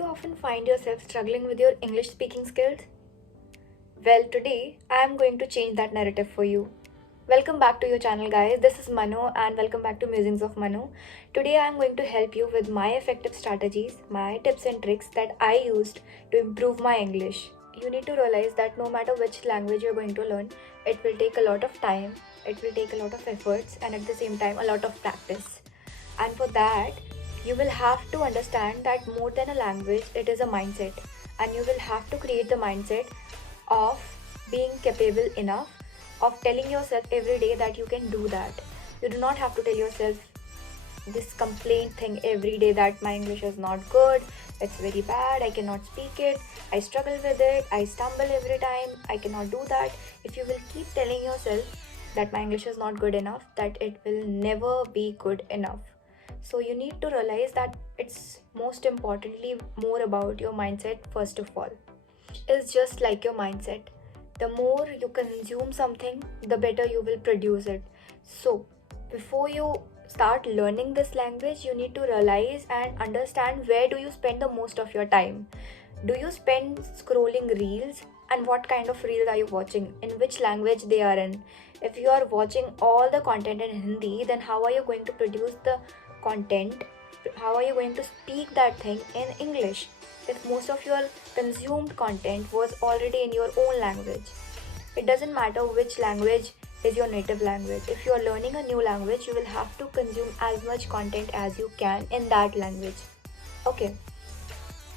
you often find yourself struggling with your English speaking skills? Well, today I am going to change that narrative for you. Welcome back to your channel, guys. This is Manu, and welcome back to Musings of Manu. Today I am going to help you with my effective strategies, my tips and tricks that I used to improve my English. You need to realize that no matter which language you're going to learn, it will take a lot of time, it will take a lot of efforts, and at the same time, a lot of practice. And for that, you will have to understand that more than a language, it is a mindset. And you will have to create the mindset of being capable enough of telling yourself every day that you can do that. You do not have to tell yourself this complaint thing every day that my English is not good, it's very bad, I cannot speak it, I struggle with it, I stumble every time, I cannot do that. If you will keep telling yourself that my English is not good enough, that it will never be good enough. So you need to realize that it's most importantly more about your mindset first of all. Is just like your mindset. The more you consume something, the better you will produce it. So before you start learning this language, you need to realize and understand where do you spend the most of your time. Do you spend scrolling reels, and what kind of reels are you watching, in which language they are in? If you are watching all the content in Hindi, then how are you going to produce the content? How are you going to speak that thing in English if most of your consumed content was already in your own language? It doesn't matter which language is your native language. If you are learning a new language, you will have to consume as much content as you can in that language. Okay.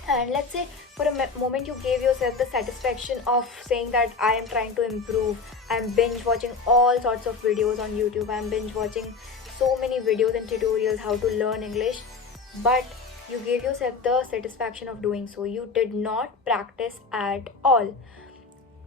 And let's say for a moment you gave yourself the satisfaction of saying that I am trying to improve. I'm binge watching all sorts of videos on YouTube. I'm binge watching so many videos and tutorials how to learn English. But you gave yourself the satisfaction of doing so. You did not practice at all.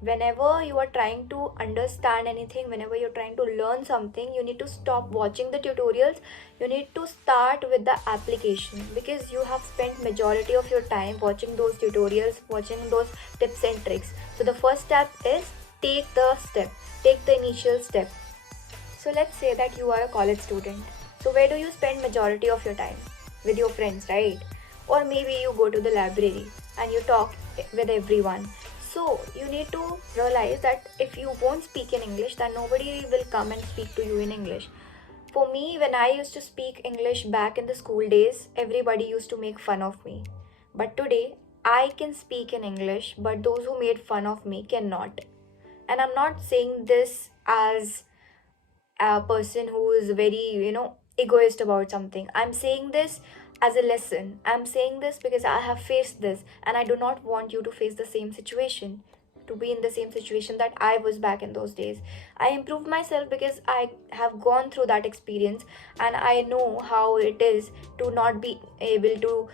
Whenever you are trying to understand anything, whenever you're trying to learn something, you need to stop watching the tutorials. You need to start with the application, because you have spent majority of your time watching those tutorials, watching those tips and tricks. So the first step is take the initial step. So let's say that you are a college student. So where do you spend majority of your time? With your friends, right? Or maybe you go to the library and you talk with everyone. So you need to realize that if you won't speak in English, then nobody will come and speak to you in English. For me, when I used to speak English back in the school days, everybody used to make fun of me. But today, I can speak in English, but those who made fun of me cannot. And I'm not saying this as a person who is very, egoist about something. I'm saying this as a lesson. I'm saying this because I have faced this, and I do not want you to face the same situation, to be in the same situation that I was back in those days. I improved myself because I have gone through that experience, and I know how it is to not be able to,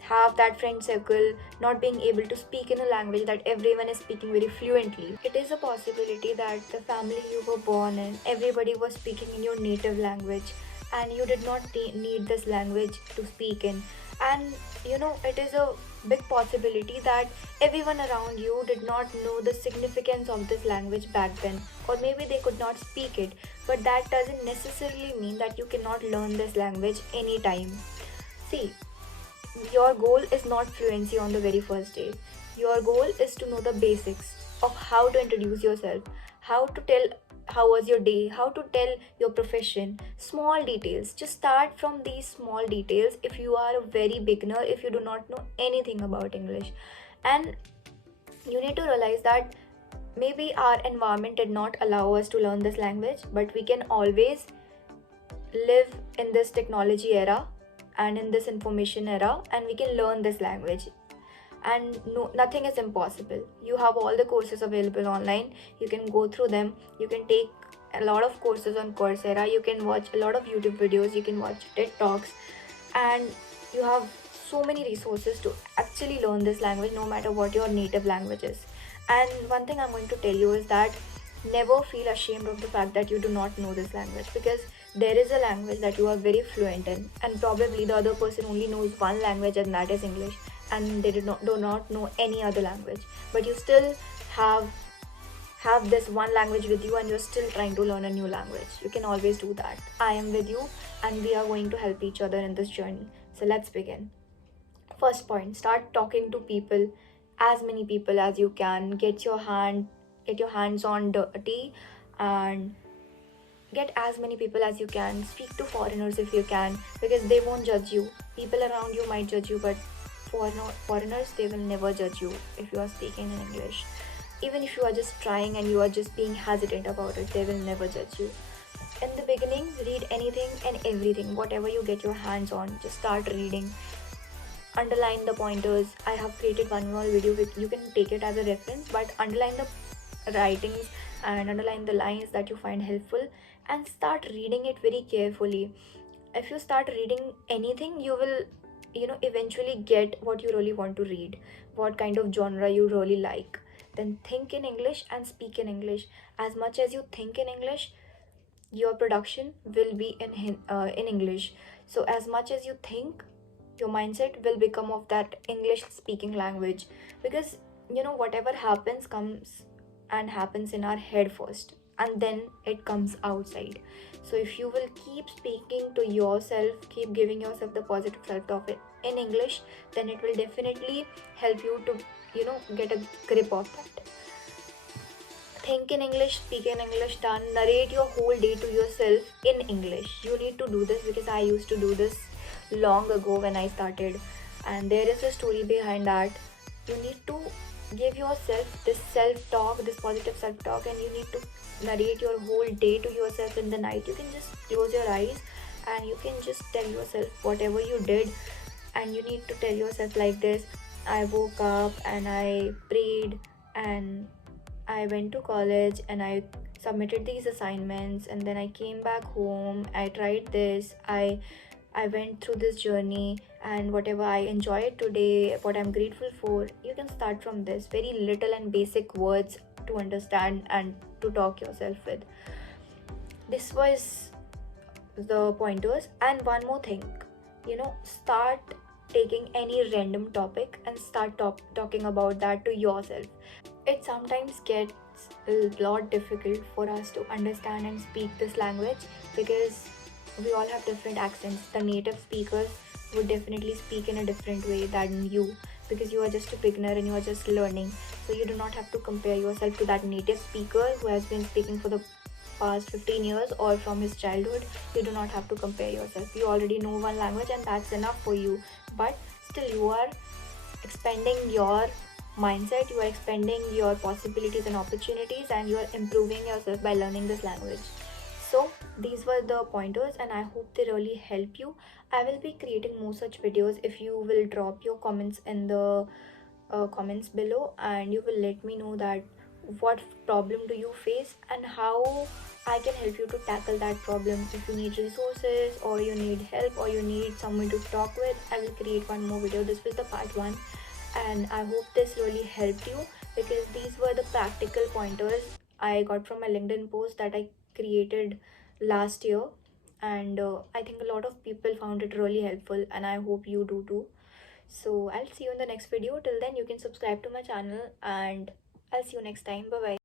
have that friend circle, not being able to speak in a language that everyone is speaking very fluently. It is a possibility that the family you were born in, everybody was speaking in your native language, and you did not need this language to speak in. And it is a big possibility that everyone around you did not know the significance of this language back then, or maybe they could not speak it. But that doesn't necessarily mean that you cannot learn this language anytime. See, your goal is not fluency on the very first day. Your goal is to know the basics of how to introduce yourself, how to tell how was your day, how to tell your profession, small details. Just start from these small details if you are a very beginner, if you do not know anything about English. And you need to realize that maybe our environment did not allow us to learn this language, but we can always live in this technology era and in this information era, and we can learn this language. And no, nothing is impossible. You have all the courses available online. You can go through them. You can take a lot of courses on Coursera. You can watch a lot of YouTube videos. You can watch TED Talks, and you have so many resources to actually learn this language, no matter what your native language is. And one thing I'm going to tell you is that never feel ashamed of the fact that you do not know this language, because there is a language that you are very fluent in, and probably the other person only knows one language, and that is English, and they do not know any other language. But you still have this one language with you, and you're still trying to learn a new language. You can always do that. I am with you, and we are going to help each other in this journey. So let's begin. First point, start talking to people, as many people as you can. Get your hands on dirty, and get as many people as you can. Speak to foreigners if you can, because they won't judge you. People around you might judge you, but foreigners, they will never judge you if you are speaking in English. Even if you are just trying and you are just being hesitant about it, they will never judge you. In the beginning, read anything and everything, whatever you get your hands on. Just start reading. Underline the pointers. I have created one more video with, you can take it as a reference, but underline the writings and underline the lines that you find helpful, and start reading it very carefully. If you start reading anything, you will, eventually get what you really want to read, what kind of genre you really like. Then think in English and speak in English. As much as you think in English, your production will be in English. So as much as you think, your mindset will become of that English speaking language, because whatever happens comes and happens in our head first, and then it comes outside. So if you will keep speaking to yourself, keep giving yourself the positive self talk in English, then it will definitely help you to get a grip of that. Think in English, speak in English, done. Narrate your whole day to yourself in English. You need to do this, because I used to do this long ago when I started, and there is a story behind that. You need to give yourself this self-talk, this positive self-talk, and you need to narrate your whole day to yourself in the night. You can just close your eyes and you can just tell yourself whatever you did, and you need to tell yourself like this: I woke up and I prayed, and I went to college and I submitted these assignments, and then I came back home, I tried this, I went through this journey, and whatever I enjoyed today, what I'm grateful for. You can start from this very little and basic words to understand and to talk yourself with. This was the pointers. And one more thing, start taking any random topic and start talking about that to yourself. It sometimes gets a lot difficult for us to understand and speak this language, because we all have different accents. The native speakers would definitely speak in a different way than you, because you are just a beginner and you are just learning. So you do not have to compare yourself to that native speaker who has been speaking for the past 15 years or from his childhood. You do not have to compare yourself. You already know one language and that's enough for you. But still, you are expanding your mindset, you are expanding your possibilities and opportunities, and you are improving yourself by learning this language. So these were the pointers, and I hope they really help you. I will be creating more such videos if you will drop your comments in the comments below, and you will let me know that what problem do you face and how I can help you to tackle that problem. If you need resources or you need help or you need someone to talk with, I will create one more video. This was the part 1, and I hope this really helped you, because these were the practical pointers I got from my LinkedIn post that I created last year, and I think a lot of people found it really helpful, and I hope you do too. So I'll see you in the next video. Till then, you can subscribe to my channel, and I'll see you next time. Bye bye.